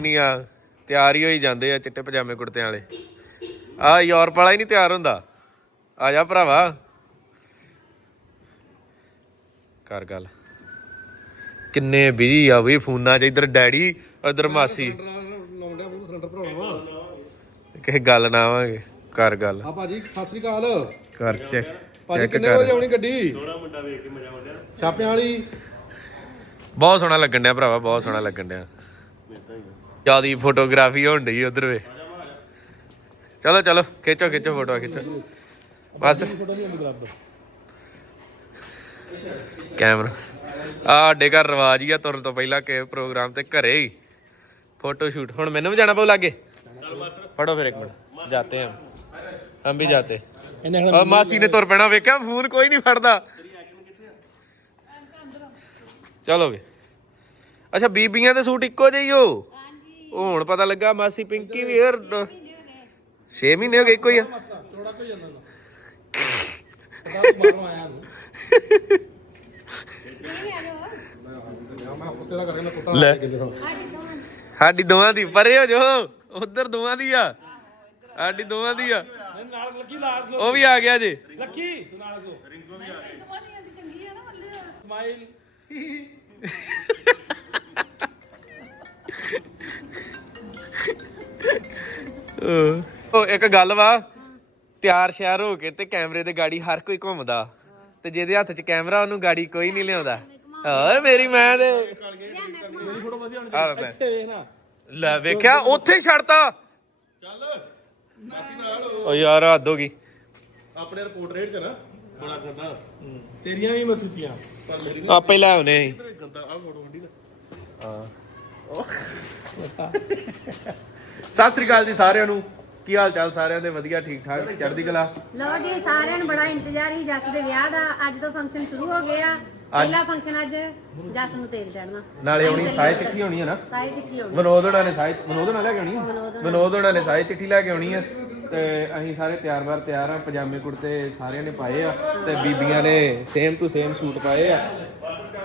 ਨਹੀਂ ਆ ਤਿਆਰ ਹੀ ਹੋਈ ਜਾਂਦੇ ਆ ਚਿੱਟੇ ਪਜਾਮੇ ਕੁੜਤਿਆਂ ਵਾਲੇ। ਆ ਯੂਰਪ ਵਾਲਾ ਹੀ ਨਹੀਂ ਤਿਆਰ ਹੁੰਦਾ। ਆ ਜਾ ਭਰਾਵਾ। ਕਰ ਗੱਲ। ਕਿੰਨੇ ਬਿਜ਼ੀ ਆ ਵੀ ਫੋਨਾਂ 'ਚ ਇੱਧਰ ਡੈਡੀ ਇੱਧਰ ਮਾਸੀ। ਲਾਉਂਦਾ ਮੈਨੂੰ ਸਿਲੰਡਰ ਭਰਾਉਣਾ ਵਾ ਕਿਸੇ ਗੱਲ ਨਾ ਆਵਾਂਗੇ ਕਰ ਗੱਲ। ਆ ਭਾਜੀ ਸਤਿ ਸ੍ਰੀ ਅਕਾਲ। ਕਰ ਚੈੱਕ ਭਾਜੀ ਕਿੰਨੇ ਵਜੇ ਆਉਣੀ ਗੱਡੀ? ਸੋਹਣਾ ਮੁੰਡਾ ਵੇਖ ਕੇ ਮਜ਼ਾ ਆਉਂਦਾ ਛਾਪਿਆਂ ਵਾਲੀ। ਬਹੁਤ ਸੋਹਣਾ ਲੱਗਣ ਡਿਆ ਭਰਾਵਾ ਬਹੁਤ ਸੋਹਣਾ ਲੱਗਣ ਡਿਆ। ਜਿਆਦੀ ਫੋਟੋਗ੍ਰਾਫੀ ਹੋਣ ਡਈ ਉਧਰ ਵੇ। ਚਲੋ ਚਲੋ ਖਿੱਚੋ ਖਿੱਚੋ ਫੋਟੋ ਖਿੱਚੋ। ਬਸ। ਕੈਮਰਾ। ਆ ਸਾਡੇ ਘਰ ਰਿਵਾਜ ਹੀ ਆ ਤੁਰਨ ਤੋਂ ਪਹਿਲਾਂ ਕਿ ਪ੍ਰੋਗਰਾਮ ਤੇ ਘਰੇ ਹੀ ਫੋਟੋ ਸ਼ੂਟ ਹੁਣ ਮੈਨੂੰ ਵੀ ਜਾਣਾ ਪਊ ਲਾਗੇ? ਫੜੋ ਫਿਰ ਇੱਕ ਮਿੰਟ। ਜਾਤੇ ਹਾਂ ਹਮ ਵੀ ਜਾਤੇ। ਆ ਮਾਸੀ ਨੇ ਤੁਰ ਪੈਣਾ ਵੇਖਿਆ ਫੋਨ ਕੋਈ ਨਹੀਂ ਫੜਦਾ। ਚਲੋ ਵੀ। ਅੱਛਾ ਬੀਬੀਆਂ ਦੇ ਸੂਟ ਇੱਕੋ ਜਿਹੇ ਹੀ ਹੋ ਉਹ ਹੁਣ ਪਤਾ ਲੱਗਾ ਮਾਸੀ ਪਿੰਕੀ ਵੀ ਯਾਰ 6 ਮਹੀਨੇ ਹੋ ਗਏ ਇੱਕੋ ਹੀ ਆ। ਥੋੜਾ ਕੋਈ ਜਾਂਦਾ ਆਇਆ ਨੂੰ ਲੈ। ਸਾਡੀ ਦੋਵਾਂ ਦੀ ਪਰੇ ਹੋ ਜੋ ਉਧਰ ਦੋਵਾਂ ਦੀ ਆ। ਸਾਡੀ ਦੋਵਾਂ ਦੀ ਆ। ਨਾਲ ਲੱਕੀ ਨਾਲ ਉਹ ਵੀ ਆ ਗਿਆ ਜੇ। ਲੱਕੀ ਤੂੰ ਨਾਲ ਕੋ ਰਿੰਗੋ ਵੀ ਆ ਗਈ। ਸਮਾਈਲ ਉਹ ਇੱਕ ਗੱਲ ਵਾ ਤਿਆਰ ਸ਼ਿਆਰ ਹੋ ਕੇ ਤੇ ਕੈਮਰੇ ਦੇ ਗਾੜੀ ਹਰ ਕੋਈ ਘੁੰਮਦਾ ਤੇ ਜਿਹਦੇ ਹੱਥ 'ਚ ਕੈਮਰਾ ਉਹਨੂੰ ਗਾੜੀ ਕੋਈ ਨਹੀਂ ਲਿਆਉਂਦਾ। ਓਏ ਮੇਰੀ ਮੈਂ ਤੇ ਮੇਰੀ ਫੋਟੋ ਵਧੀਆ ਹੋਣੀ ਆ ਲੈ। ਮੈਂ। ਇੱਥੇ ਵੇਖ ਨਾ। ਲੈ ਵੇਖਿਆ ਉੱਥੇ ਹੀ ਛੱਡਤਾ। ਚੱਲ। ਮਾਸੀ ਨਾਲ। ਓ ਯਾਰ ਹੱਦ ਹੋ ਗਈ। ਆਪਣੇ ਰਿਪੋਰਟ ਰੇਟ ਚ ਨਾ ਬੜਾ ਗੰਦਾ। ਤੇਰੀਆਂ ਵੀ ਮਥੁੱਤੀਆਂ ਪਰ ਮੇਰੀ ਆਪੇ ਹੀ ਲੈ ਆਉਨੇ ਅਸੀਂ। ਗੰਦਾ ਆ ਫੋਟੋ ਵੰਡੀ ਦਾ ਸਤਿ ਸ੍ਰੀ ਅਕਾਲ ਜੀ ਸਾਰਿਆਂ ਨੂੰ। ਕੀ ਹਾਲ ਚਾਲ ਸਾਰਿਆਂ ਦੇ? ਵਧੀਆ ਠੀਕ ਠਾਕ ਚੜ੍ਹਦੀ ਕਲਾ। ਲਓ ਜੀ ਸਾਰਿਆਂ ਨੂੰ ਬੜਾ ਇੰਤਜ਼ਾਰ ਸੀ ਜੱਸ ਦੇ ਵਿਆਹ ਦਾ। ਅੱਜ ਤੋਂ ਫੰਕਸ਼ਨ ਸ਼ੁਰੂ ਹੋ ਗਿਆ। ਪਹਿਲਾ ਫੰਕਸ਼ਨ ਅੱਜ ਜੱਸ ਨੂੰ ਤੇਲ ਚੜਨਾ ਨਾਲੇ ਆਉਣੀ ਸਾਏ ਚਿੱਠੀ ਹੋਣੀ ਹੈ ਨਾ। ਸਾਈ ਚਿੱਠੀ ਹੋ ਗਈ ਵਿਨੋਦ ਹੋਣਾ ਨੇ ਸਾਏ ਵਿਨੋਦ ਹੋਣਾ ਲੈ ਕੇ ਆਉਣੀ ਆ? ਵਿਨੋਦ ਹੋਣਾ। ਨੇ ਸਾਏ ਚਿੱਠੀ ਲੈ ਕੇ ਆਉਣੀ ਆ। ਤੇ ਅਸੀਂ ਸਾਰੇ ਤਿਆਰ ਬਾਰ ਤਿਆਰ ਆ। ਪਜਾਮੇ ਕੁੜਤੇ ਸਾਰਿਆਂ ਨੇ ਪਾਏ ਆ। ਤੇ ਬੀਬੀਆਂ ਨੇ ਸੇਮ ਟੂ ਸੇਮ ਸੂਟ ਪਾਏ ਆ।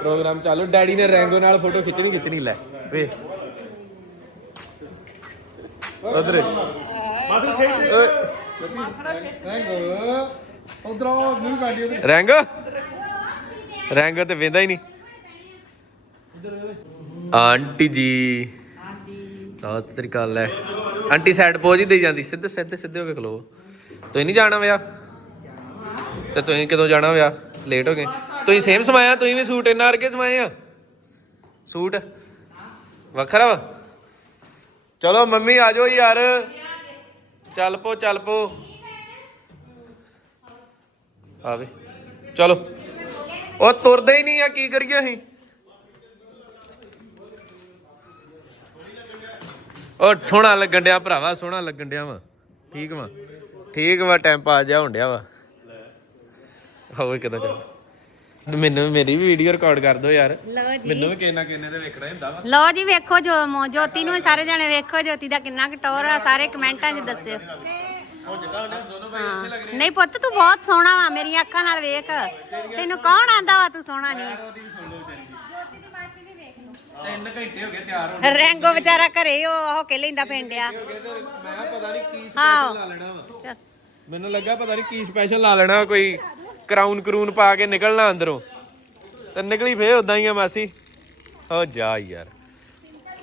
ਪ੍ਰੋਗਰਾਮ ਚਾਲੂ। ਡੈਡੀ ਨੇ ਰੈਂਗੋ ਨਾਲ ਫੋਟੋ ਖਿੱਚਣੀ ਖਿੱਚਣੀ ਲੈ ਵੇ ਉਧਰ ਮਾਸੀ ਖੇਚ ਰੰਗ ਉਧਰੋਂ ਨਿਊ ਗਾਡੀ ਉਧਰ। ਰੈਂਗ? ਰੈਂਗ ਤੇ ਵੇਂਦਾ ਹੀ ਨਹੀਂ। ਆਂਟੀ ਜੀ। ਸਤਿ ਸ੍ਰੀ ਅਕਾਲ ਹੈ ਆਂਟੀ ਸਾਈਡ ਪੋਜ ਹੀ ਦੇਈ ਜਾਂਦੀ। ਸਿੱਧੇ ਸਿੱਧੇ ਸਿੱਧੇ ਹੋ ਕੇ ਖਲੋ। ਤੁਸੀਂ ਨਹੀਂ ਜਾਣਾ ਵਿਆਹ? ਤੇ ਤੁਸੀਂ ਕਦੋਂ ਜਾਣਾ ਵਿਆਹ? ਲੇਟ ਹੋ ਗਏ। ਤੁਸੀਂ ਸੇਮ ਸਮਾਇਆ ਤੁਸੀਂ ਵੀ ਸੂਟ ਇੰਨਾ ਅਰਗੇ ਸਮਾਏ ਆ? ਸੂਟ? ਵੱਖਰਾ ਵਾ? ਚਲੋ ਮੰਮੀ, ਆ ਜਾਓ ਯਾਰ। ਚੱਲ ਪੋ ਚੱਲ ਪੋ। ਆਵੇ। ਚਲੋ। ਉਹ ਤੁਰਦੇ ਹੀ ਨਹੀਂ ਆ, ਕੀ ਕਰੀਏ ਅਸੀਂ? ਉਹ ਸੋਹਣਾ ਲੱਗਣ ਡਿਆ ਭਰਾਵਾ, ਸੋਹਣਾ ਲੱਗਣ ਡਿਆ ਵਾ। ਠੀਕ ਵਾ। ਠੀਕ ਵਾ ਟਾਈਮ ਪਾ ਜਾ ਹੁੰਦਿਆ ਵਾ। ਹੋਵੇ ਕਿਦਾਂ ਚੱਲ। ਮੈਨੂੰ ਵੀ ਮੇਰੀ ਵੀ ਵੀਡੀਓ ਰਿਕਾਰਡ ਕਰ ਦਿਓ ਯਾਰ। ਲਓ ਜੀ। ਮੈਨੂੰ ਵੀ ਕਿਸੇ ਨਾ ਕਿਸੇ ਦੇ ਵੇਖਣਾ ਹੁੰਦਾ ਵਾ। ਲਓ ਜੀ ਵੇਖੋ ਜੋ ਮੋ- ਜੋਤੀ ਨੂੰ ਸਾਰੇ ਜਣੇ ਵੇਖੋ ਜੋਤੀ ਦਾ ਕਿੰਨਾ ਕੁ ਟੌਰ ਆ ਸਾਰੇ ਕਮੈਂਟਾਂ 'ਚ ਦੱਸਿਓ। ਹਾਂ। ਨਹੀਂ ਪੁੱਤ ਤੂੰ ਬਹੁਤ ਸੋਹਣਾ ਵਾ ਮੇਰੀਆਂ ਅੱਖਾਂ ਨਾਲ ਵੇਖ। ਤੈਨੂੰ ਕੌਣ ਆਂਦਾ ਵਾ ਤੂੰ ਸੋਹਣਾ ਨਹੀਂ ਤਿੰਨ ਘੰਟੇ ਹੋ ਗਏ ਤਿਆਰ ਹੋਣ ਰੈਂਗੋ ਵਿਚਾਰਾ ਘਰੇ ਉਹ ਹੋ ਕੇ ਲੈਂਦਾ ਪਿੰਡਿਆ ਮੈਂ ਪਤਾ ਨਹੀਂ ਕੀ ਹਾਂ ਲਾ ਲੈਣਾ ਵਾ। ਮੈਨੂੰ ਲੱਗਾ ਪਤਾ ਨਹੀਂ ਕੀ ਸਪੈਸ਼ਲ ਲਾ ਲੈਣਾ, ਕੋਈ ਕਰਾਊਨ ਕਰੂਨ ਪਾ ਕੇ ਨਿਕਲਣਾ ਅੰਦਰੋਂ। ਤੇ ਨਿਕਲੀ ਫੇ ਉਦਾਂ ਹੀ ਆ ਮਾਸੀ। ਹੋ ਜਾ ਯਾਰ।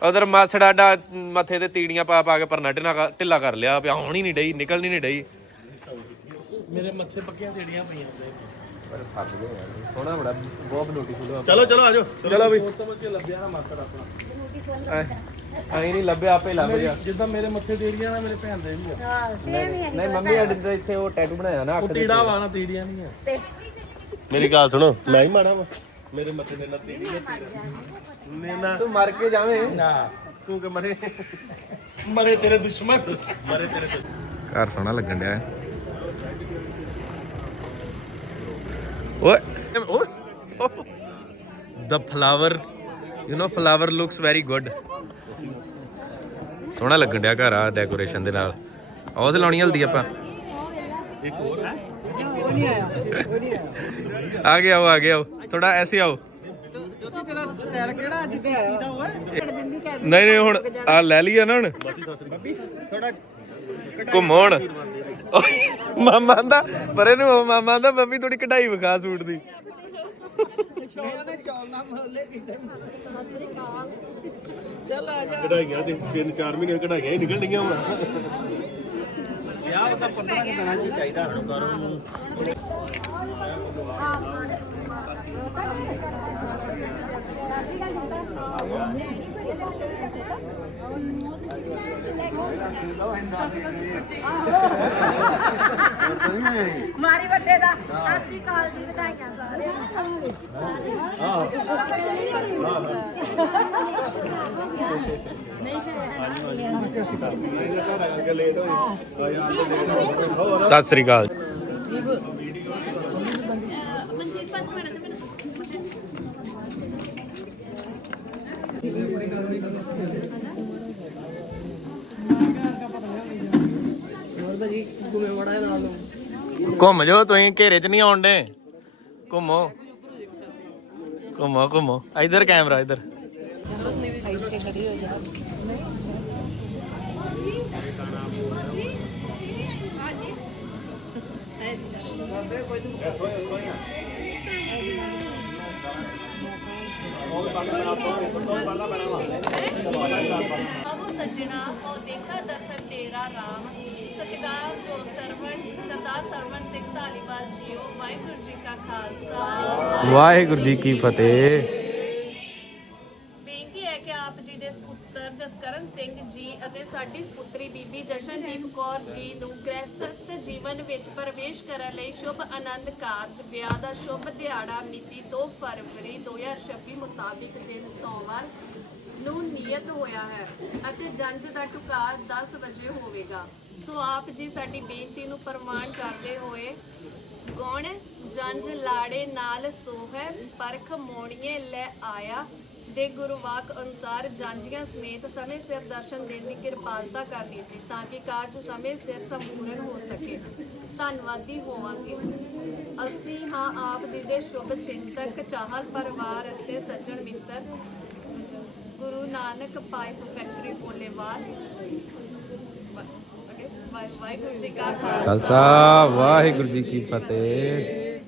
ਉਧਰ ਮਾਸੜਾਡਾ ਮੱਥੇ ਤੇ ਤੀੜੀਆਂ ਪਾ ਪਾ ਕੇ ਪਰਨਾ ਢਿੱਲਾ ਢਿੱਲਾ ਕਰ ਲਿਆ ਪਿਆ ਹੁਣ ਹੀ ਨਹੀਂ ਡਈ, ਨਿਕਲਣੀ ਨਹੀਂ ਡਈ। ਮੇਰੇ ਮੱਥੇ ਪੱਕੀਆਂ ਤੇੜੀਆਂ ਪਈਆਂ ਪਰ ਫਸ ਗਏ ਯਾਰ। ਸੋਹਣਾ ਬੜਾ ਬਹੁਤ ਬਿਊਟੀਫੁਲ ਚਲੋ ਚਲੋ ਆਜੋ ਚਲੋ ਵੀ। ਸੋਚ ਸਮਝ ਕੇ ਲੱਭਿਆ ਨਾ ਮਾਸਟਰ ਆਪਣਾ। ਐਂ ਨਹੀਂ ਲੱਭਿਆ ਆਪੇ ਲੱਭ ਗਿਆ ਜਿੱਦਾਂ ਮੇਰੇ ਮੱਥੇ ਤੇੜੀਆਂ ਨਾ ਮੇਰੇ ਭੈਣ ਦੇ ਵੀ ਆ। ਸੇਮ ਹੀ ਨਹੀਂ ਮੰਮੀ ਸਾਡੇ ਤੇ ਇੱਥੇ ਉਹ ਟੈਟੂ ਬਣਾਇਆ ਨਾ ਅੱਖ ਦੇ ਤੀੜਾ ਵਾ ਨਾ ਤੇੜੀਆਂ ਨਹੀਂ ਆ। ਮੇਰੀ ਗੱਲ ਸੁਣੋ ਮੈਂ ਹੀ ਮਾੜਾ ਵਾ। ਮੇਰੇ ਮੱਥੇ ਤੇ ਨਾ ਤੇਰੀ ਨੇ ਨਾ। ਤੂੰ ਮਰ ਕੇ ਜਾਵੇਂ। ਨਾ। ਤੂੰ ਕਿ ਮਰੇ? ਮਰੇ ਤੇਰੇ ਦੁਸ਼ਮਣ। ਮਰੇ ਤੇਰੇ ਘਰ ਸੋਹਣਾ ਲੱਗਣ ਡਿਆ ਹੈ। ਓਏ। ਓਏ the flower you know flower looks very good ਸੋਹਣਾ ਲੱਗਣ ਡਿਆ ਘਰ ਆ ਡੈਕੋਰੇਸ਼ਨ ਦੇ ਨਾਲ। ਉਹ ਤੇ ਲਾਉਣੀ ਹਲਦੀ ਆਪਾਂ। ਆ ਗਿਆ ਉਹ ਆ ਗਿਆ ਥੋੜਾ ਐਸੇ ਆਓ। ਨਹੀਂ ਨਹੀਂ ਹੁਣ ਆ ਲੈ ਲਿਆ ਨਾ ਹੁਣ। ਘੁੰਮੋ ਹੁਣ। ਮਾਮਾ ਦਾ ਪਰੇ ਨੂੰ ਮਾਮਾ ਦਾ ਬੱਬੀ ਥੋੜੀ ਕਢਾਈ ਵਿਖਾ ਸੂਟ ਦੀ। ਕਢਾਈਆਂ ਤੇ 3-4 ਮਹੀਨੇ ਕਢਾਈਆਂ ਹੀ ਨਿਕਲ ਡੀਆਂ ਹੁਣ। ਮਾਰੀ ਵੱਡੇ ਦਾ ਸਤਿ ਸ਼੍ਰੀ ਅਕਾਲ ਜੀ। ਵਧਾਈਆਂ ਸਾਰਿਆਂ ਸਤਿ ਸ੍ਰੀ ਅਕਾਲ ਘੁੰਮ ਜਾਓ ਤੁਸੀਂ ਘੇਰੇ 'ਚ ਨਹੀਂ ਆਉਂਦੇ ਘੁੰਮੋ। ਘੁੰਮੋ ਘੁੰਮੋ। ਇਧਰ ਕੈਮਰਾ ਇਧਰ। ਸੱਜਣਾ ਹੋ ਦੇਖਾ ਦਰਸ਼ਨ ਤੇਰਾ ਰਾਮ। ਸਤਿਕਾਰ ਜੋ ਸਰਵਣ ਸਰਦਾਰ ਸਰਵਣ ਸਿੰਘ ਧਾਲੀਵਾਲ ਜੀਓ ਵਾਹਿਗੁਰੂ ਜੀ ਕਾ ਖਾਲਸਾ। ਵਾਹਿਗੁਰੂ ਜੀ ਕੀ ਫਤਿਹ। ਬੇਨਤੀ ਹੈ ਕਿ ਆਪ ਜੀ ਦੇ ਸੁਪੁੱਤਰ ਜਸਕਰਨ ਸਿੰਘ ਜੀ ਅਤੇ ਸਾਡੀ ਸੁਪੁੱਤਰੀ ਬੀਬੀ ਜਸ਼ਨਦੀਪ ਕੌਰ ਜੀ ਨੂੰ ਗ੍ਰਹਿਸਥ ਜੀਵਨ ਵਿੱਚ ਪ੍ਰਵੇਸ਼ ਕਰਨ ਲਈ ਸ਼ੁਭ ਆਨੰਦ ਕਾਰਜ ਵਿਆਹ ਦਾ ਸ਼ੁਭ ਦਿਹਾੜਾ ਮਿਤੀ 2 ਫਰਵਰੀ 2026 ਮੁਤਾਬਿਕ ਦਿਨ ਸੋਮਵਾਰ ਨੂੰ ਨਿਯਤ ਹੋਇਆ ਹੈ ਅਤੇ ਜੰਜ ਦਾ ਟੁਕਾਰ 10 ਵਜੇ ਹੋਵੇਗਾ। ਸੋ ਆਪ ਜੀ ਸਾਡੀ ਬੇਨਤੀ ਨੂੰ ਪ੍ਰਮਾਣ ਕਰਦੇ ਹੋਏ, ਗੁਣ ਜੰਜ ਲਾੜੇ ਨਾਲ ਸੋਹੈ ਪਰਖ ਮੋਣੀਏ ਲੈ ਆਇਆ ਦੇ ਗੁਰਵਾਕ ਅਨੁਸਾਰ ਜਾਂਜੀਆਂ ਸਮੇਤ ਸਮੇਂ ਸਿਰ ਦਰਸ਼ਨ ਦੇਣ ਦੀ ਕਿਰਪਾਲਤਾ ਕਰਨੀ ਸੀ ਤਾਂ ਕਿ ਕਾਰਜ ਸਮੇਂ ਸਿਰ ਸੰਪੂਰਨ ਹੋ ਸਕੇ। ਧੰਨਵਾਦੀ ਹੋਵਾਂਗੇ। ਅਸੀਂ ਹਾਂ ਆਪ ਜੀ ਦੇ ਸ਼ੁਭ ਚਿੰਤਕ, ਚਾਹਲ ਪਰਿਵਾਰ ਅਤੇ ਸੱਜਣ ਮਿੱਤਰ ਗੁਰੂ ਨਾਨਕ ਪਾਈਪ ਫੈਕਟਰੀ ਪੋਲੇਵਾਲ ਵਾਹਿਗੁਰੂ ਜੀ ਕਾ ਖਾਲਸਾ। ਵਾਹਿਗੁਰੂ ਜੀ ਕੀ ਫਤਿਹ।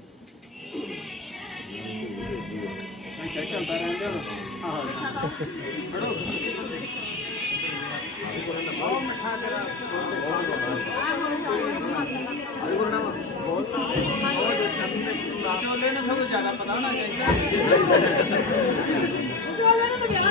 ਹਣਾ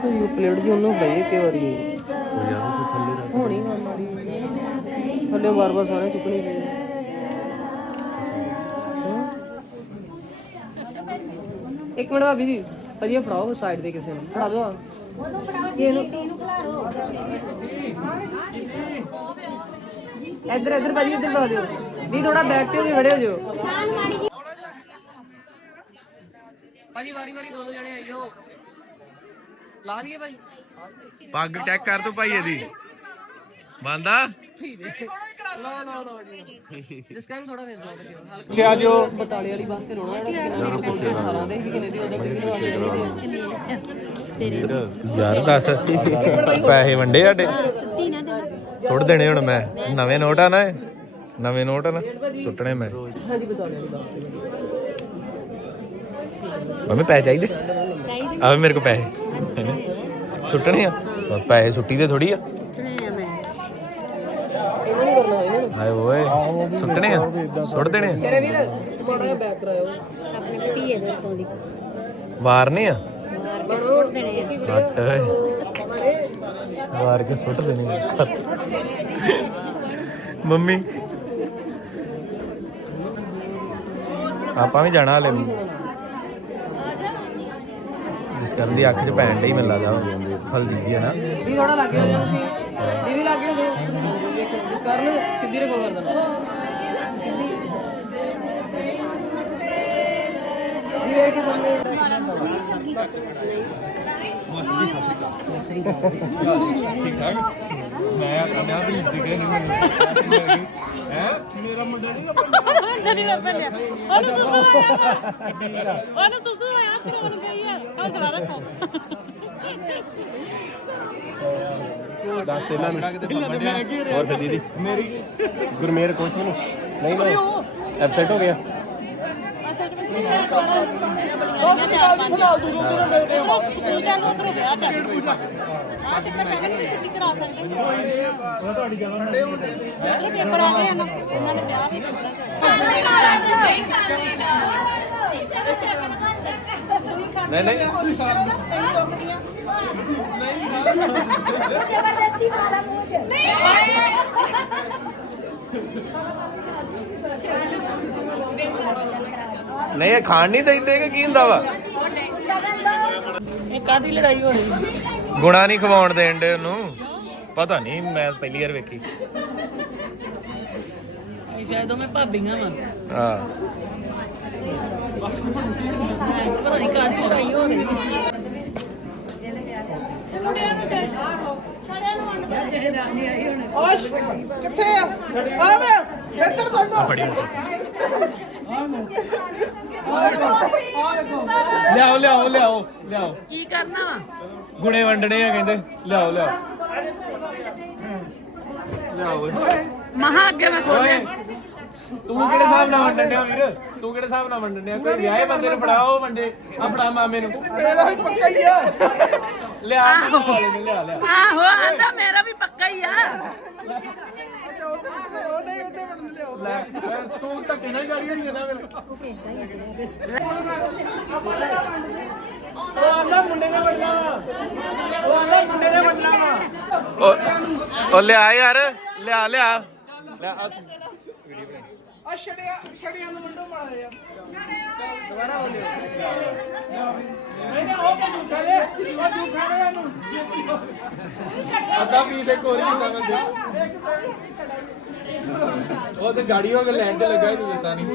ਕੋਈ ਪਲੇਟ ਜੀ ਉਹਨੂੰ ਬਈ ਕਿ ਵਾਰੀ ਹੋਣੀ ਕੰਮ ਵਾਲੀ ਥੱਲੇ ਬਾਰ ਬਾਰ ਸਾਰੇ ਚੁੱਕਣੀ ਪਈ ਇੱਕ ਮਿੰਟ ਭਾਬੀ ਜੀ ਭਾਜੀ ਫੜਾਓ ਸਾਈਡ ਦੇ ਕਿਸੇ ਨੂੰ ਫੜਾ ਦਿਓ ਇਹਨੂੰ ਇੱਧਰ ਇੱਧਰ ਭਾਜੀ ਇੱਧਰ ਫੜਾ ਦਿਓ। ਦੀ ਥੋੜਾ ਬੈਕ ਤੇ ਹੋ ਕੇ ਖੜੇ ਹੋ ਜਾਓ। ਭਾਜੀ ਵਾਰੀ ਵਾਰੀ ਦੋ ਦੋ ਜਣੇ ਆਇਓ ਲਾ ਲਈਏ ਭਾਈ ਪੱਗ ਚੈੱਕ ਕਰ ਤੂੰ ਭਾਈ ਇਹਦੀ। ਬੰਦਾ। ਨਾ ਨਾ ਨਾ ਜਿਸ ਕਾਰਨ ਥੋੜਾ ਫੇਸ ਬਹੁਤ ਹੈ ਪਿੱਛੇ ਆ ਜਾਓ। ਬਤਾਲੇ ਵਾਲੀ ਬੱਸ ਤੇ ਰੋਣਾ ਜਿਹੜਾ ਕਿੰਨੇ ਦੇ 18 ਦੇ ਸੀ, ਕਿੰਨੇ ਦੀ ਉਹਦਾ ਕਿੰਨੇ ਦੀ ਯਾਰ ਦੱਸ। ਪੈਸੇ ਵੰਡੇ ਸਾਡੇ? ਸੁੱਟ ਦੇਣੇ ਹੁਣ ਮੈਂ। ਨਵੇਂ ਨੋਟ ਆ ਨਾ ਨਵੇਂ ਨੋਟ ਆ ਨਾ? ਸੁੱਟਣੇ ਮੈਂ। ਮੰਮੀ ਪੈਸੇ ਚਾਹੀਦੇ? ਆਵੇ ਮੇਰੇ ਕੋਲ ਪੈਸੇ। ਸੁੱਟਣੇ ਆ? ਪੈਸੇ ਸੁੱਟੀ ਦੇ ਥੋੜੀ ਆ ਇਹਨਾਂ ਨੂੰ ਕਰਨਾ ਇਹਨਾਂ ਨੂੰ ਹਾਏ ਓਏ ਸੁੱਟਣੇ ਆ? ਸੁੱਟ ਦੇਣੇ ਆ? ਤੇਰੇ ਵੀਰ ਤੁਹਾਡਾ ਜਿਹਾ ਬੈਕ ਕਰਾਇਓ। ਆਪਣੇ ਭਤੀਏ ਦੇ ਉੱਤੋਂ ਦੀ। ਵਾਰਨੇ ਆ? ਮਾਰ ਕੇ ਸੁੱਟ ਦੇਣੇ ਆ। ਹੱਟ ਓਏ। ਵਾਰ ਕੇ ਸੁੱਟ ਦੇਣੇ ਆ। ਮੰਮੀ। ਆਪਾਂ ਵੀ ਜਾਣਾ ਹਲੇ। ਜਿਸ ਕਰਨ ਦੀ ਅੱਖ 'ਚ ਪੈਣ ਡਈ ਮੈਨੂੰ ਲੱਗਦਾ ਹਲਦੀ ਜੀ ਹੈ ਨਾ। ਦੀਦੀ ਥੋੜਾ ਲੱਗੇ ਹੋ ਜਾਓ ਤੁਸੀਂ। ਦੀਦੀ ਲੱਗੇ ਹੋ ਜਾਓ ਇਸ ਕਰਨ ਸਿੱਧੀ ਰੱਖੋ ਕਰਦਾ ਸਿੱਧੀ ਇਹ ਵੇਖ ਕੇ ਸਾਹਮਣੇ ਮੈਂ ਕਹਿੰਦਾ ਵੀ ਦਿਖੇ ਨਹੀਂ ਹੈ ਮੇਰਾ ਮੁੰਡਾ ਨਹੀਂ ਲੱਭਣ ਨਹੀਂ ਲੱਭਣ ਉਹਨੂੰ ਸੁਸੂ ਹੋਇਆ ਉਹਨੂੰ ਸੁਸੂ ਹੋਇਆ ਫਿਰ ਉਹਨੂੰ ਗਈ ਆ ਹੌਸਲਾ ਰੱਖੋ ਦੱਸ ਇਹਨਾਂ ਨੂੰ। ਹੋਰ ਫਿਰ ਦੀਦੀ। ਗੁਰਮੇਰ ਕੋਚ ਨੂੰ। ਨਹੀਂ ਨਹੀਂ ਐਬਸੈਂਟ ਹੋ ਗਿਆ। ਪੇਪਰ ਆ ਗਏ ਨਾ ਇਹਨਾਂ ਨੇ ਵਿਆਹ ਵੀ ਨਹੀਂ ਨਹੀਂ। ਜ਼ਬਰਦਸਤੀ ਪਾਲਾ ਮੂੰਹ ਚ। ਨਹੀਂ ਇਹ ਖਾਣ ਨਹੀਂ ਦਿੰਦੇ ਕਿ ਕੀ ਹੁੰਦਾ ਵਾ? ਇਹ ਕਾਦੀ ਲੜਾਈ ਹੋ ਰਹੀ ਗੁਣਾ ਨਹੀਂ ਖਵਾਉਣ ਦੇਣ ਦੇ ਉਹਨੂੰ। ਪਤਾ ਨਹੀਂ ਮੈਂ ਪਹਿਲੀ ਵਾਰ ਵੇਖੀ। ਇਹ ਸ਼ਾਇਦ ਉਹ ਮੈਂ ਭਾਬੀਆਂ ਵਾਂ। ਹਾਂ। ਪਤਾ ਨਹੀਂ ਕਾਦੀ ਲੜਾਈ ਹੋ ਰਹੀ ਆਸ਼ ਕਿੱਥੇ ਆ? ਆਵੇ ਇੱਧਰ ਛੱਡੋ। ਲਿਆਓ ਲਿਆਓ ਲਿਆਓ ਲਿਆਓ। ਕੀ ਕਰਨਾ ਵਾ? ਗੁਣੇ ਵੰਡਣੇ ਆ ਕਹਿੰਦੇ। ਲਿਆਓ ਲਿਆਓ। ਲਿਆਓ। ਮਹਾ ਅੱਗੇ ਮੈਂ ਖੋਲਿਆ। ਤੂੰ ਕਿਹੜੇ ਹਿਸਾਬ ਨਾਲ ਵੰਡਣ ਡਿਆ ਵੀਰ? ਤੂੰ ਕਿਹੜੇ ਹਿਸਾਬ ਨਾਲ ਵੰਡਣ ਡਿਆ? ਕੋਈ ਵਿਆਹੇ ਬੰਦੇ ਨੂੰ ਫੜਾਓ ਵੰਡੇ ਆ ਫੜਾ ਮਾਮੇ ਨੂੰ। ਇਹਦਾ ਵੀ ਪੱਕਾ ਹੀ ਆ। ਲਿਆ ਵਾਲੇ ਨੂੰ ਲਿਆ ਲਿਆ। ਆਹੋ ਆਂਦਾ ਮੇਰਾ ਵੀ ਪੱਕਾ ਹੀ ਆ। ਅੱਛਾ ਉਹਦੇ ਵਿੱਚ ਉਹਦੇ ਹੀ ਉਹਦੇ ਬਣ ਲਿਆਓ ਲੈ ਤੂੰ ਧੱਕੇ ਨਾਲ ਗਾੜੀ ਹੋਈ ਜਾਂਦਾ ਮੇਰੇ ਉਹ ਆਂਦਾ ਮੁੰਡੇ ਨੇ ਵੰਡਣਾ ਵਾ। ਉਹ ਆਂਦਾ ਮੁੰਡੇ ਨੇ ਵੰਡਣਾ ਵਾ। ਉਹ ਉਹ ਲਿਆ ਯਾਰ ਲਿਆ ਲਿਆ। ਆ ਛੜਿਆ ਛੜਿਆਂ ਨੂੰ ਵੰਡੋ ਮਾੜਾ ਜਿਹਾ। ਨਹੀਂ ਨਹੀਂ ਉਹ ਕੋ ਝੂਠਾ ਦੇ ਉਹ ਝੂਠਾ ਦੇ ਇਹਨੂੰ ਅੱਧਾ ਪੀਸ ਇੱਕ ਹੋਰ ਮੈਂ ਉਹ ਤੇ ਗਾੜੀ ਹੋ ਕੇ ਲੈਣ ਤੇ ਲੱਗਾ ਹੀ ਨਹੀਂ ਦਿੱਤਾ ਨਹੀਂ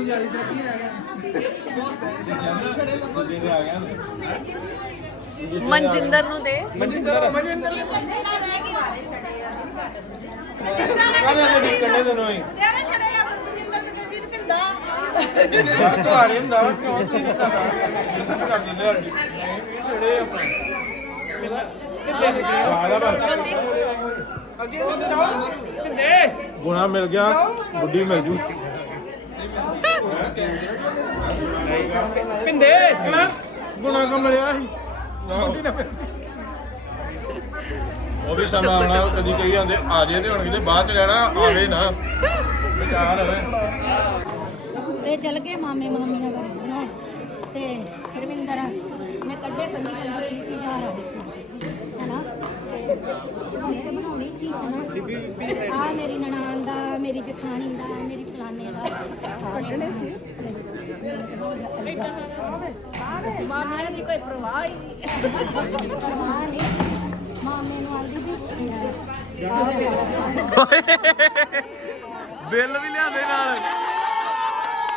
ਜਿਹਨੇ ਆ ਗਿਆ ਮਨਜਿੰਦਰ ਨੂੰ ਦੇ। ਨੇ ਛੜੇ ਬਿੰਦਰ ਪਿੰਦਾ ਯਾਰ ਤੁਹਾਡੇ ਹੁੰਦਾ ਵਾ, ਕਿਉਂ ਨਹੀਂ ਕਰਦਾ ਕਰ ਦਿੰਦੇ ਹੱਡੀ ਨਹੀਂ ਵੀ ਛੜੇ ਆਪਣੇ ਕਿਹਦਾ ਕਿੱਥੇ ਨਿਕਲੇ ਆਲਾ ਪਰ ਅੱਗੇ ਜਾਓ ਗੁਣਾ ਮਿਲ ਗਿਆ ਬੁੱਢੀ ਮਿਲ ਜੂ। ਪਿੰਦੇ ਗੁਣਾ ਗੁਣਾ ਕੋ ਮਿਲਿਆ ਸੀ। ਬੁੱਢੀ ਨਾ ਮਿਲ ਉਹ ਵੀ ਸਮਾਂ ਆਉਣਾ ਉਹ ਕਦੀ ਕਹੀ ਜਾਂਦੇ ਆ ਜੇ ਤੇ ਹੁਣ ਕਿਤੇ ਬਾਅਦ ਚ ਰਹਿਣਾ ਆਵੇ ਨਾ। ਵਿਚਾਰ ਹੋਵੇ ਤੇ ਚਲ ਗਏ ਮਾਮੇ ਮਾਮੀਆਂ ਘਰ ਨਾ ਤੇ ਰਵਿੰਦਰ ਨੇ ਕੱਢੇ ਪੰਜੀ ਪੰਜੀ 30 ਹਜ਼ਾਰ ਆਏ ਸੀ। ਹਨਾ? ਤੇ ਬਣਾਉਣੀ ਤੇ ਬਣਾਉਣੀ ਸੀ ਹਨਾ ਆ ਮੇਰੀ ਨਨਾਣ ਦਾ ਮੇਰੀ ਜਠਾਣੀ ਦਾ ਮੇਰੀ ਫਲਾਣੇ ਦਾ। ਕੱਢਣੇ ਸੀ? ਮਾਮੇ ਦੀ ਕੋਈ ਪਰਵਾਹ ਹੀ ਨਹੀਂ। ਪਰਵਾਹ ਨਹੀਂ। ਮਾਮੇ ਨੂੰ ਆਂਦੀ ਸੀ। ਬਿੱਲ ਵੀ ਲਿਆਦੇ ਨਾਲ ਮੁੜ ਕੇ ਨਾ ਮਾਂ ਬਾਦੀ ਸੁਪਰੀ ਬੇ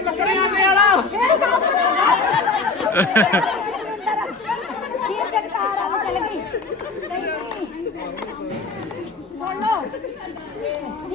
ਲੱਕੜੀਆਂ ਦੇ ਵਾਲਾ।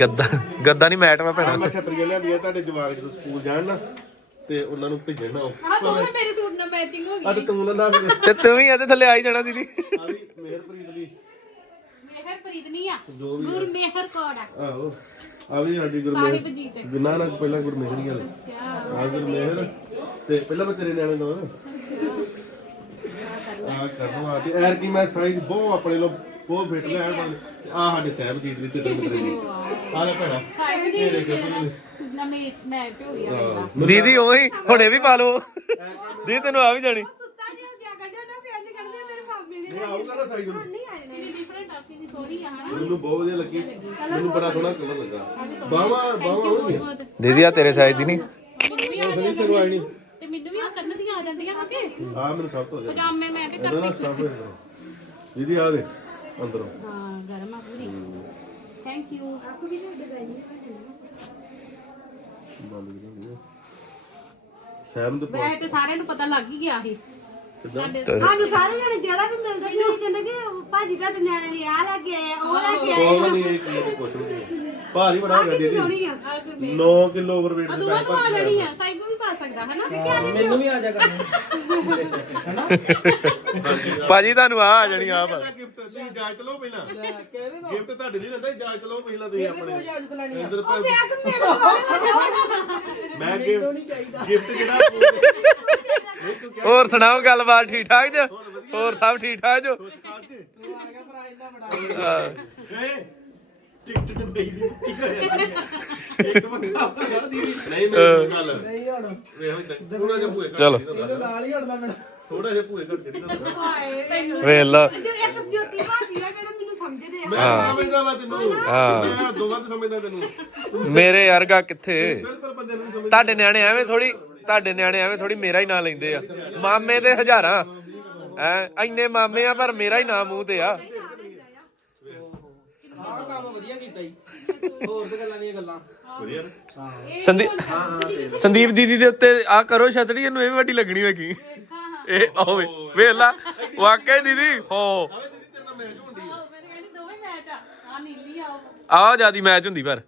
ਗੱਦਾ ਗੱਦਾ ਨਹੀਂ ਮੈਟ ਵਾ ਭੈਣਾ। ਮੈਂ ਛਤਰੀਆਂ ਲਿਆਂਦੀਆਂ ਤੁਹਾਡੇ ਜਵਾਕ ਜਦੋਂ ਸਕੂਲ ਜਾਣ ਨਾ ਤੇ ਉਹਨਾਂ ਨੂੰ ਭੇਜਣਾ ਆ ਦੋਵੇਂ ਮੇਰੇ ਸੂਟ ਨਾਲ ਮੈਚਿੰਗ ਹੋ ਆ ਤੇ ਤੂੰ ਲੰਦਾ ਫਿਰ ਤੇ ਤੂੰ ਵੀ ਇਹਦੇ ਥੱਲੇ ਆ ਹੀ ਜਾਣਾ ਦੀਦੀ। ਆ ਵੀ ਮਿਹਰਪ੍ਰੀਤ ਦੀ। ਮੇਹਰ ਪ੍ਰੀਤਨੀ ਆ ਜੋ ਵੀ ਗੁਰ ਮੇਹਰ ਕੋੜ ਆ। ਆਹੋ ਆ ਵੀ ਸਾਡੀ ਸਾਹਿਬ ਗੁਰਮੇਹਰ ਜੀ ਤੇ ਜਿੰਨਾ ਨਾਲ ਪਹਿਲਾਂ ਗੁਰਮੇਹਰ ਹੀ ਗੱਲ ਆ ਗੁਰਮੇਹਰ ਤੇ ਪਹਿਲਾਂ ਮੈਂ ਤੇਰੇ ਨਿਆਣੇ ਦਾ। ਆ ਕਰਨਾ ਆ ਤੇ ਐਰ ਕੀ ਮੈਂ ਸਾਈਜ਼ ਬਹੁਤ ਆਪਣੇ ਲੋ ਬਹੁਤ ਫਿੱਟ ਲਿਆ ਆ? ਸਾਡੇ ਸਾਹਿਬ ਜੀ ਦੀ ਤੇ ਤੇਰੇ ਦੀ ਆ ਲੈ ਭੈਣਾ। ਸਾਹਿਬ ਜੀ ਇਹ ਦੇਖ ਤੂੰ ਨਵੇਂ ਮੈਚ ਹੋ। ਗਿਆ ਮੇਰਾ ਦੀਦੀ ਉਹੀ ਹੁਣੇ ਵੀ ਪਾ ਲਓ। ਦੀਦੀ ਤੈਨੂੰ ਆ ਵੀ ਜਾਣੀ। ਇਹ ਆਊਗਾ ਨਾ ਸਾਈਜ਼ ਨੂੰ। ਡਿਫਰੈਂਟ ਆਪੀ ਦੀ ਸੋਹਣੀ ਆ ਹਨਾ? ਮੈਨੂੰ ਬਹੁਤ ਵਧੀਆ ਲੱਗੀ। ਮੈਨੂੰ ਬੜਾ ਸੋਹਣਾ ਕਲਰ ਲੱਗਾ। ਬਾਵਾ ਬਾਵਾ ਹੋਣਗੀਆਂ ਬਹੁਤ ਦੀਦੀ ਆ ਤੇਰੇ ਸਾਈਜ਼ ਦੀ ਨਹੀਂ। ਮੈਨੂੰ ਵੀ ਆ ਨਹੀਂ ਤੇਰੇ ਆਈ ਨਹੀਂ। ਤੇ ਮੈਨੂੰ ਵੀ ਆ ਕੰਨ ਦੀਆਂ ਆ ਜਾਂਦੀਆਂ ਕਿ ਆ ਮੈਨੂੰ ਸਭ ਤੋਂ ਪਜਾਮੇ ਮੈਂ ਵੀ ਇਹਦਾ ਨਾ ਸਟਾਫ ਹੋਇਆ ਕਰੋ। ਦੀਦੀ ਆ ਦੇ ਅੰਦਰੋਂ। ਹਾਂ ਗਰਮ ਆ ਪੂਰੀ। ਥੈਂਕ ਯੂ ਸੈਮ ਦੇ ਵੈਸੇ ਤੇ ਸਾਰਿਆਂ ਨੂੰ ਪਤਾ ਲੱਗ ਹੀ ਗਿਆ ਸੀ। ਸਾਨੂੰ ਸਾਰੇ ਜਣੇ ਜਿਹੜਾ ਵੀ ਮਿਲਦਾ ਸੀ ਉਹ ਕਹਿੰਦੇ ਕਿ ਭਾਜੀ ਤੁਹਾਡੇ ਨਿਆਣੇ ਲਈ ਆ ਲੈ ਕੇ ਆਏ ਆ, ਉਹ ਲੈ ਕੇ ਆਏ ਕੋਲ ਨਹੀਂ ਇਹ ਕੀ ਕੁਛ ਵੀ ਨਹੀਂ। ਭਾਰੀ ਬੜਾ ਹੋ ਗਿਆ ਦੀਦੀ ਸੋਹਣੀ ਆ। ਆ ਗੁਰਮੇਹਰ 9 ਕਿਲੋ ਓਵਰਵੇਟ ਆ ਦੇ ਦੋਵਾਂ ਨੂੰ ਆ ਜਾਣੀ ਆ ਸਾਈਬ ਨੂੰ ਵੀ ਪਾ ਸਕਦਾ ਹਨਾ? ਮੈਨੂੰ ਵੀ ਆ ਜਾ ਕਰਨੀ। ਭਾਜੀ ਤੁਹਾਨੂੰ ਆ ਆ ਜਾਣੀ ਆ ਪਰ ਗਿਫਟ ਤੁਸੀਂ ਇਜਾਜ਼ਤ ਲਓ ਪਹਿਲਾਂ। ਕਹਿੰਦੇ ਨਾ ਗਿਫਟ ਤੁਹਾਡੇ ਲਈ ਲੈਂਦਾ ਇਜਾਜ਼ਤ ਲਓ ਪਹਿਲਾਂ ਤੁਸੀਂ ਆਪਣੇ। ਲੈਣੀ ਆ? ਅੰਦਰ ਮੈਂ ਨਹੀਂ ਗਿਫਟ ਜਿਹੜਾ ਨਹੀਂ ਹੋਰ ਸੁਣਾਓ ਗੱਲਬਾਤ ਠੀਕ ਠਾਕ ਜੀ? ਹੋਰ ਸਭ ਠੀਕ ਠਾਕ ਜੋ? ਟਿਕਟ ਦੀ ਇੱਕ ਬੰਦਾ ਨਹੀਂ ਮੇਰੀ ਗੱਲ। ਨਹੀਂ ਹੁਣ। ਵੇਖੋ ਭੂਏ ਚਲੋ। ਇਹਨੂੰ ਨਾਲ ਹੀ ਹਟਦਾ ਮੈਂ ਥੋੜਾ ਜਿਹਾ ਭੂਏ ਘੱਟ ਜਿਹੜੀ ਦਾ ਵੇਖ ਲਾ। ਜੋ ਇੱਕ ਜੋਤੀ ਭਾਜੀ ਆ ਜਿਹੜਾ ਮੈਨੂੰ ਸਮਝਦੇ ਆ। ਮੈਂ ਸਮਝਦਾ ਵਾ ਤੈਨੂੰ। ਹਾਂ। ਮੈਂ ਦੋਵਾਂ ਤੋਂ ਸਮਝਦਾ ਤੈਨੂੰ। ਮੇਰੇ ਯਾਰਗਾ ਕਿੱਥੇ? ਤੁਹਾਡੇ ਨਿਆਣੇ ਐਵੇਂ ਥੋੜੀ ਤੁਹਾਡੇ ਨਿਆਣੇ ਐਵੇਂ ਥੋੜੀ ਮੇਰਾ ਹੀ ਨਾਂ ਲੈਂਦੇ ਆ। ਮਾਮੇ ਤੇ ਹਜ਼ਾਰਾਂ। ਐ ਇੰਨੇ ਮਾਮੇ ਆ ਪਰ ਮੇਰਾ ਹੀ ਨਾਂ ਮੂੰਹ ਤੇ ਆ। ਆਹ ਕੰਮ ਵਧੀਆ ਕੀਤਾ ਜੀ। ਹੋਰ ਤੇ ਗੱਲਾਂ ਨਹੀਂ ਗੱਲਾਂ। ਵਧੀਆ ਨਾ? ਸੰਦੀਪ ਸੰਦੀਪ ਦੀਦੀ ਦੇ ਉੱਤੇ ਆ ਕਰੋ ਛਤੜੀ ਇਹਨੂੰ ਇਹ ਵੀ ਵੱਡੀ ਲੱਗਣੀ ਹੋਗੀ ਇਹ ਆਵੇ ਵੇਖ ਲਾ। ਵਾਕਈ ਦੀਦੀ ਹੋ। ਆਵੇ ਦੀਦੀ ਤੇਰੇ ਨਾਲ ਮੈਚ ਹੁੰਦੀ ਹੈ ਮੇਰੇ ਕਹਿੰਦੀ ਦੋਵੇਂ ਮੈਚ ਆ ਆ ਆ ਜਿਆਦੀ ਮੈਚ ਹੁੰਦੀ ਪਰ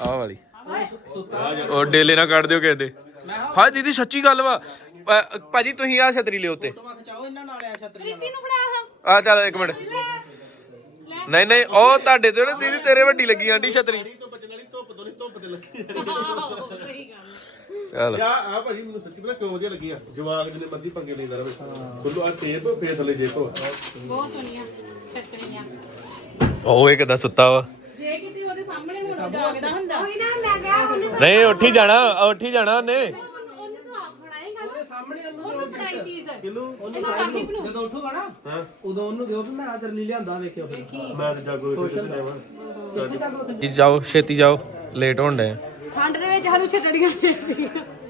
ਆਹ ਵਾਲੀ। ਉਹ ਡੇਲੇ ਨਾ ਕੱਢ ਦਿਓ ਕਿਸੇ ਦੇ। ਹਾਂ ਦੀਦੀ ਸੱਚੀ ਗੱਲ ਵਾ। ਅ, ਭਾਜੀ ਤੁਸੀਂ ਆ ਛਤਰੀ ਲਿਓ ਨਾਲ ਆ ਛਤਰੀ ਪ੍ਰੀਤੀ ਨੂੰ ਫੜਾ ਆ ਚੱਲ ਇੱਕ ਮਿੰਟ। ਨਹੀਂ ਨਹੀਂ ਉਹ ਤੁਹਾਡੇ ਤੇ ਨਾ ਦੀਦੀ ਤੇਰੇ ਵੱਡੀ ਲੱਗੀ ਆਂਟੀ ਛਤਰੀ। ਤੋਂ ਬਚਣ ਵਾਲੀ ਧੁੱਪ ਤੋਂ ਨਹੀਂ ਧੁੱਪ ਤੇ ਲੱਗੀ ਆਹੋ ਸਹੀ ਗੱਲ ਚੱਲ। ਯਾ ਆ ਭਾਜੀ ਮੈਨੂੰ ਸੱਚੀ ਪਤਾ ਕਿਉਂ ਵਧੀਆ ਲੱਗੀਆਂ? ਜਵਾਕ ਜਿੰਨੇ ਮਰਜ਼ੀ ਪੰਗੇ ਲੈਂਦਾ ਰਵੇ ਖੁੱਲੋ ਆ ਟੇਪ ਫੇਰ ਥੱਲੇ ਦੇਖੋ। ਬਹੁਤ ਸੋਹਣੀਆਂ ਛੱਕਣੀਆਂ ਉਹ ਇਹ ਕਿਦਾਂ ਸੁੱਤਾ ਵਾ। ਜੇ ਕਿਤੇ ਉਹਦੇ ਸਾਹਮਣੇ ਹੁਣ ਜਾਗਦਾ ਹੁੰਦਾ। ਕੋਈ ਨਾ ਮੈਂ ਕਿਹਾ ਉਹਨੇ ਨਹੀਂ ਉੱਠੀ ਜਾਣਾ ਉੱਠੀ ਜਾਣਾ ਉਹਨੇ। ਉਹਨੂੰ ਤਾਂ ਆਪ ਫੜਾਏਗਾ ਉਹਦੇ ਸਾਹਮਣੇ ਉਹਨੂੰ ਫੜਾਈ ਚੀਜ਼ ਕਿਨੂੰ? ਉਹਨੂੰ ਸਾਹਿਬ ਨੂੰ ਜਦੋਂ ਉੱਠੂਗਾ ਨਾ ਹਾਂ। ਉਦੋਂ ਉਹਨੂੰ ਦਿਓ ਵੀ ਮੈਂ ਆ ਤੇਰੇ ਲਈ ਲਿਆਂਦਾ ਵੇਖਿਓ ਮੈਂ ਤੇ ਜਾਗੋ ਵੇਖ ਕੇ ਜਾਵਾਂ। ਜਾਓ ਛੇਤੀ ਜਾਓ ਲੇਟ ਹੋਣ ਆ। ਠੰਡ ਦੇ ਵਿੱਚ ਸਾਨੂੰ ਛੱਡੜੀਆਂ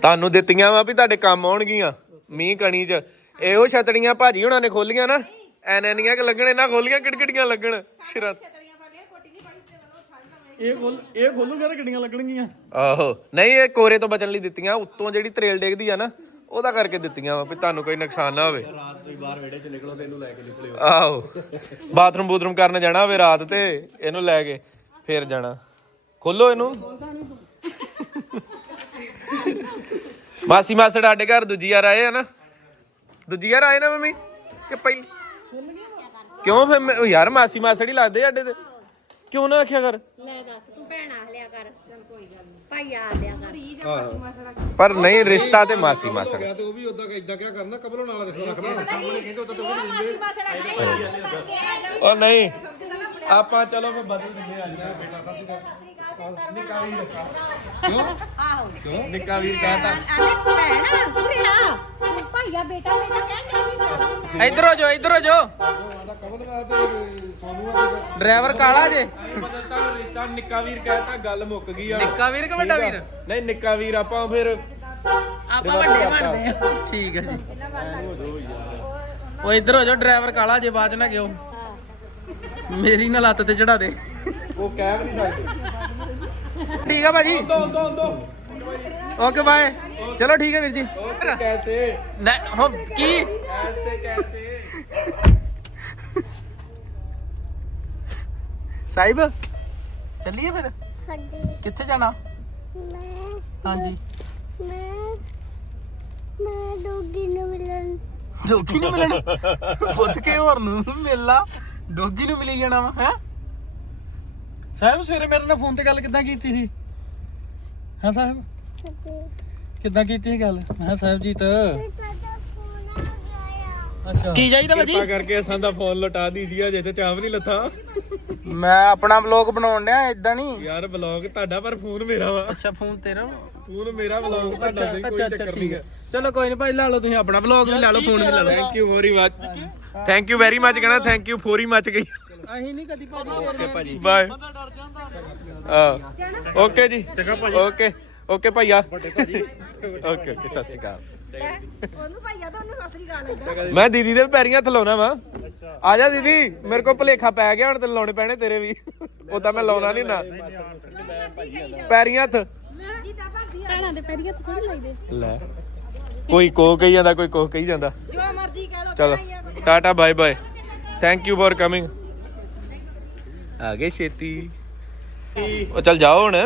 ਤੁਹਾਨੂੰ ਦਿੱਤੀਆਂ ਵਾ ਵੀ ਤੁਹਾਡੇ ਕੰਮ ਆਉਣਗੀਆਂ ਮੀਂਹ ਕਣੀ ਚ। ਇਹੋ ਛਤੜੀਆਂ ਭਾਜੀ ਹੁਣਾਂ ਨੇ ਖੋਲੀਆਂ ਨਾ। ਐਨੈਨੀਆਂ ਕਿ ਲੱਗਣ ਇਹਨਾਂ ਖੋਲੀਆਂ ਕਿੜਕਿੜੀਆਂ ਲੱਗਣ। ਸਿਰਾਂ ਇਹ ਖੋਲ ਇਹ ਖੋਲੂਗਾ ਤਾਂ ਕਿੱਡੀਆਂ ਲੱਗਣਗੀਆਂ? ਆਹੋ। ਨਹੀਂ ਇਹ ਕੋਰੇ ਤੋਂ ਬਚਣ ਲਈ ਦਿੱਤੀਆਂ ਉੱਤੋਂ ਜਿਹੜੀ ਤਰੇਲ ਡੇਗਦੀ ਆ ਨਾ ਉਹਦਾ ਕਰਕੇ ਦਿੱਤੀਆਂ ਵਾ ਵੀ ਤੁਹਾਨੂੰ ਕੋਈ ਨੁਕਸਾਨ ਨਾ ਹੋਵੇ। ਰਾਤ ਤੁਸੀਂ ਬਾਹਰ ਵਿਹੜੇ ਚ ਨਿਕਲੋ ਤੇ ਇਹਨੂੰ ਲੈ ਕੇ ਨਿਕਲਿਓ। ਆਹੋ। ਬਾਥਰੂਮ ਬੂਥਰੂਮ ਕਰਨ ਜਾਣਾ ਹੋਵੇ ਰਾਤ ਤੇ ਇਹਨੂੰ ਲੈ ਕੇ ਫੇਰ ਜਾਣਾ। ਖੋਲੋ ਇਹਨੂੰ। ਮਾਸੀ ਮਾਸੜ ਸਾਡੇ ਘਰ ਦੂਜੀ ਵਾਰ ਆਏ ਆ ਨਾ। ਦੂਜੀ ਵਾਰ ਆਏ ਨਾ ਮੰਮੀ ਕਿ ਪਹਿਲੀ ਕਿਉਂ ਫਿਰ ਮੈਂ- ਉਹ ਯਾਰ ਮਾਸੀ ਮਾਸੜ ਹੀ ਲੱਗਦੇ ਸਾਡੇ ਤੇ। ਕਿਉਂ ਨਾ ਆਖਿਆ ਕਰ? ਲੈ ਦੱਸ ਤੂੰ ਭੈਣਾ ਲਿਆ ਕਰ। ਚਲ ਕੋਈ ਗੱਲ ਨਹੀਂ ਭਾਈ ਆ ਲਿਆ ਕਰ। ਪਰ ਨਹੀਂ ਰਿਸ਼ਤਾ ਤੇ ਮਾਸੀ ਮਾਸੜ। ਤੇ ਉਹ ਵੀ ਉਦਾਂ ਇਦਾਂ ਕਿਆ ਕਰਨਾ ਕਬਲੋਂ ਨਾਲ ਰਿਸ਼ਤਾ ਰੱਖਣਾ। ਮਾਸੀ ਮਾਸੜਾ ਨਹੀਂ ਉਹ ਨਹੀਂ। ਆਪਾਂ ਚਲੋ ਫਿਰ ਬਦਲ ਦਿੰਦੇ ਆ ਨਿੱਕਾ ਵੀਰ ਕਹਤਾ ਭੈਣਾ ਸੁਣਿਆ ਭਾਈਆ ਬੇਟਾ ਬੇਟਾ ਕਹਿੰਦੇ ਵੀ ਇੱਧਰ ਹੋ ਜਾਓ ਇੱਧਰ ਹੋ ਜਾਓ। ਡਰਾਈਵਰ ਕਾਲਾ ਜੇ। ਬਦਲਤਾ ਰਿਸ਼ਤਾ ਨਿੱਕਾ ਵੀਰ ਕਹਤਾ ਗੱਲ ਮੁੱਕ ਗਈ ਆ ਨਿੱਕਾ ਵੀਰ ਕਿ ਵੱਡਾ ਵੀਰ? ਨਹੀਂ ਨਿੱਕਾ ਵੀਰ ਆਪਾਂ ਫਿਰ ਆਪਾਂ ਵੱਡੇ ਬਣਦੇ ਆ। ਠੀਕ ਹੈ ਜੀ। ਉਹ ਇੱਧਰ ਹੋ ਜਾਓ ਡਰਾਈਵਰ ਕਾਲਾ ਜੇ ਬਾਜ ਨਾ ਗਿਓ। ਮੇਰੀ ਨਾ ਲੱਤ ਤੇ ਚੜਾ ਦੇ। ਉਹ ਕਹਿ ਵੀ ਨਹੀਂ ਸਕਦੇ। ਠੀਕ ਆ ਭਾਜੀ। ਦੋ ਦੋ ਦੋ। ਓਕੇ ਬਾਏ ਚਲੋ ਠੀਕ ਹੈ ਵੀਰ ਜੀ। ਕੈਸੇ? ਲੈ ਹੁਣ ਕੀ? ਐਸੇ ਕੈਸੇ? ਸਾਹਿਬ ਚੱਲੀਏ ਫਿਰ? ਹਾਂਜੀ। ਕਿੱਥੇ ਜਾਣਾ? ਮੈਂ ਹਾਂਜੀ। ਮੈਂ ਮੈਂ ਡੋਗੀ ਨੂੰ ਮਿਲਣ। ਡੋਗੀ ਨੂੰ ਮਿਲਣ? ਪੁੱਤ ਕੇ ਹੋਰ ਨੂੰ ਮਿਲ ਲਾ ਡੋਗੀ ਨੂੰ ਮਿਲੀ ਜਾਣਾ ਵਾ ਹੈ? ਸਾਹਿਬ ਸਵੇਰੇ ਮੇਰੇ ਨਾਲ ਫੋਨ ਤੇ ਗੱਲ ਕਿੱਦਾਂ ਕੀਤੀ ਸੀ? ਹਾਂ ਸਾਹਿਬ? ਕਿੱਦਾਂ ਕੀਤੀ ਸੀ ਗੱਲ? ਹਾਂ ਸਾਹਿਬ ਜੀ ਤਾਂ ਤੁਹਾਡਾ ਫੋਨ ਆ ਗਿਆ ਅੱਛਾ। ਕੀ ਚਾਹੀਦਾ ਭਾਜੀ? ਕਿਰਪਾ ਕਰਕੇ ਅਸਾਂ ਦਾ ਫੋਨ ਲਟਾ ਦੀਜੀਏ ਅਜੇ ਤੇ ਚਾਹ ਵੀ ਨਹੀਂ ਲੱਥਾ। ਮੈਂ ਆਪਣਾ ਵਲੌਗ ਬਣਾਉਣ ਡਿਆ ਇਦਾਂ ਨਹੀਂ ਯਾਰ ਬਲੌਗ ਤੁਹਾਡਾ ਪਰ ਫੋਨ ਮੇਰਾ ਵਾ। ਅੱਛਾ ਫੋਨ ਤੇਰਾ ਵਾ? ਫੋਨ ਮੇਰਾ ਬਲੌਗ ਤੁਹਾਡਾ ਅੱਛਾ ਸੀ ਕੋਈ ਅੱਛਾ ਅੱਛਾ ਚੱਕਰ ਨਹੀਂ ਹੈ ਚਲੋ ਕੋਈ ਨਹੀਂ ਭਾਈ ਲਾ ਲਓ ਤੁਸੀਂ ਆਪਣਾ ਵਲੌਗ ਵੀ ਲਾ ਲਓ ਫੋਨ ਵੀ ਲਾ ਲਓ। Thank you very much thank you very much ਕਹਿਣਾ ਥੈਂਕ ਯੂ ਫੋਰੀ ਮਚ ਗਈ। ਅਸੀਂ ਨਹੀਂ ਕਦੀ ਭਾਜੀ ਓਕੇ ਭਾਜੀ। ਬਾਏ ਓਕੇ ਜੀ। ਓਕੇ ਓਕੇ ਭਈਆ। ਓਕੇ ਓਕੇ ਸਤਿ ਸ਼੍ਰੀ ਅਕਾਲ। ਉਹਨੂੰ ਭਾਈਆ ਤਾਂ ਉਹਨੂੰ ਸਸਰੀ ਗਾਲ ਮੈਂ ਦੀਦੀ ਦੇ ਪੈਰੀਆਂ ਹੱਥ ਲਾਉਣਾ ਵਾ। ਆ ਜਾ ਦੀਦੀ ਮੇਰੇ ਕੋਲ ਭਲੇਖਾ ਪੈ ਗਿਆ ਹੁਣ ਤੇ ਲਾਉਣੇ ਪੈਣੇ ਤੇਰੇ ਵੀ। ਉਦਾਂ ਮੈਂ ਲਾਉਣਾ ਨਹੀਂ ਨਾ। ਪੈਰੀਆਂ ਹੱਥ। ਭੈਣਾਂ ਦੇ ਪੈਰੀਆਂ ਤੇ ਥੋੜੀ ਲਾਈਦੇ। ਲੈ ਕੋਈ ਕੋ ਕਹੀ ਜਾਂਦਾ ਕੋਈ ਕੋ ਕਹੀ ਜਾਂਦਾ। ਜੋ ਮਰਜ਼ੀ ਕਹਿ ਲੋ ਚਲੋ tata bye bye. Thank you for coming ਆ ਗਏ ਛੇਤੀ। ਉਹ ਚੱਲ ਜਾਓ ਹੁਣ।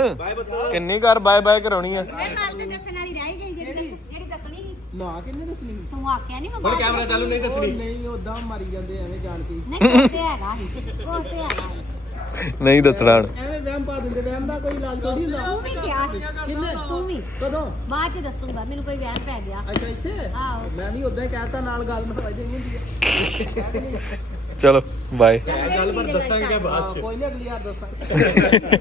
ਕਿੰਨੀ ਘਰ ਬਾਏ ਬਾਏ ਕਰਾਉਣੀ ਆ। ਨਾਲ ਤੇ ਦੱਸਣ ਵਾਲੀ ਰਹਿ ਗਈ ਜਿਹੜੀ ਜਿਹੜੀ ਦੱਸਣੀ ਨਾ ਕਿੰਨੇ ਦੱਸਣੀ। ਤੂੰ ਆਖਿਆ ਨਹੀਂ ਮੈਂ ਕੈਮਰਾ ਚਾਲੂ ਨਹੀਂ ਦੱਸਣੀ। ਨਹੀਂ ਉਦਾਂ ਮਾਰੀ ਜਾਂਦੇ ਐਵੇਂ ਜਾਣ ਕੇ। ਨਹੀਂ ਉਹ ਤੇ ਹੈਗਾ ਸੀ। ਉਹ ਤੇ ਹੈਗਾ ਸੀ। ਨਹੀਂ ਦੱਸਣਾ ਹੁਣ। ਐਵੇਂ ਵਹਿਮ ਪਾ ਦਿੰਦੇ ਵਹਿਮ ਦਾ ਕੋਈ ਇਲਾਜ ਥੋੜੀ ਹੁੰਦਾ। ਤੂੰ ਵੀ ਕਿਹਾ ਕਿੰਨੇ? ਤੂੰ ਵੀ। ਕਦੋਂ? ਬਾਅਦ ਚ ਦੱਸੂਗਾ ਮੈਨੂੰ ਕੋਈ ਵਹਿਮ ਪੈ ਗਿਆ। ਅੱਛਾ ਇੱਥੇ? ਆਹੋ। ਮੈਂ ਵੀ ਉਦਾਂ ਹੀ ਕਹਿਤਾ ਨਾਲ ਗੱਲ ਨਾ ਵਜੇ ਨਹੀਂ ਹੁੰਦੀ ਚਲੋ ਬਾਏ ਗੱਲ ਪਰ ਦੱਸਾਂਗੇ ਕਿ ਬਾਅਦ ਹਾਂ, ਕੋਈ ਨਹੀਂ ਅਗਲੀ ਵਾਰ ਦੱਸਾਂ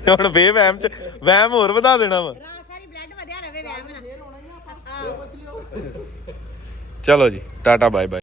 ਹੁਣ ਵੇ ਵਹਿਮ ਚ ਵਹਿਮ ਹੋਰ ਵਧਾ ਦੇਣਾ ਵਾ। ਰਾਤ ਸਾਰੀ ਬਲੱਡ ਵਧਿਆ ਰਵੇ ਵਹਿਮ ਨਾਲ। ਚਲੋ ਜੀ ਟਾਟਾ ਬਾਏ ਬਾਏ।